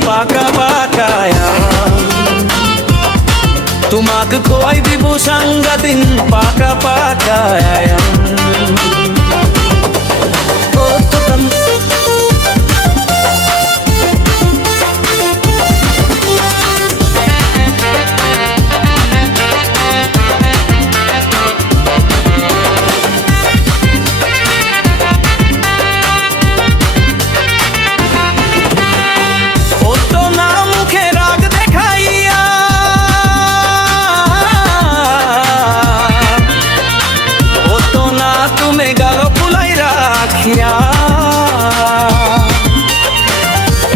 পাকা পাকায় তোমাকে খোয়াই দিব সাংঘাতিক পাকা পাকায়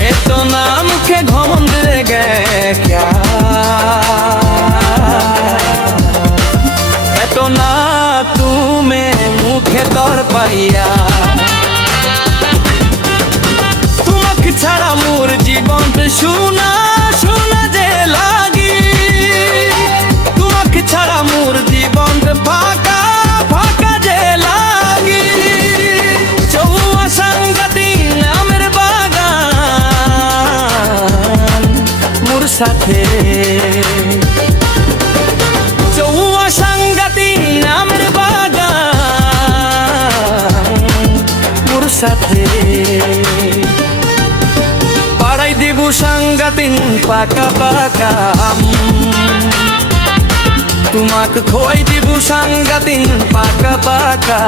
এতো না মুখে ঘমন্ড রে গে ক্যা এতো না তুমি মুখে তর পাইয়া তোমাকে ছাড়া মোর জীবন শোনা শোনা যে লাগি তোমাকে ছাড়া মোর জীবন ফাঁকা ফাঁকা যে লাগি চৌয়া সাংঘাতিক নামের বাগান মোর সাথে চৌয়া সাংঘাতিক নামের বাগান মোর সাথে পাড়াই দিব সাংঘাতিক পাকা পাকা তোমাকে খোয়াই দিব সাংঘাতিক পাকা পাকা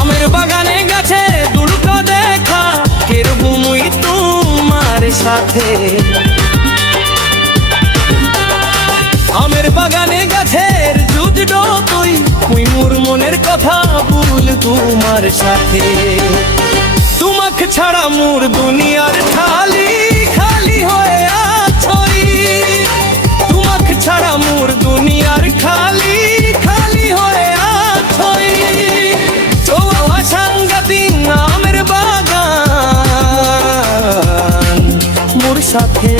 আমের বাগানে গাছে দুলকা দেখা কেরবো মুই তোমার সাথে আমের বাগানে গাছের জুজড তুই মুই মোর মনের কথা ভুল তোমার সাথে তোমাকে ছাড়া মোর দুনিয়ার খালি খালি হয়ে আছই তোমাকে ছাড়া মোর দুনিয়ার খালি খালি হয়ে আছই সাংঘাতিক নামের বাগান মোর সাথে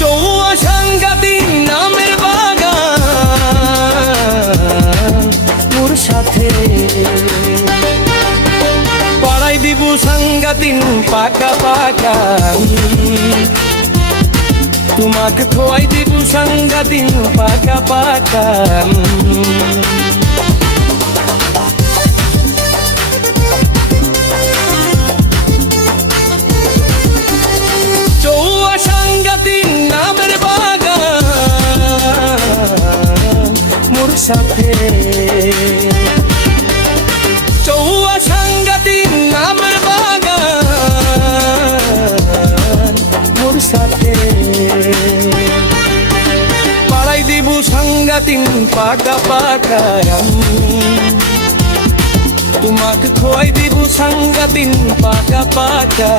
চৌয়া সাংঘাতিক নামের বাগান মোর সাথে পাড়াই দিব সাংঘাতিক পাকা পাকা তোমাকে খোয়াই দিব সাংঘাতিক পাকা পাকা নামের বাগান মোর সাথে চৌয়া সাংঘাতিক নামের বাগান মোর সাথে পাড়াই দিব সাংঘাতিক পাকা পাকা তোমাকে খোয়াই দিব সাংঘাতিক পাকা পাকা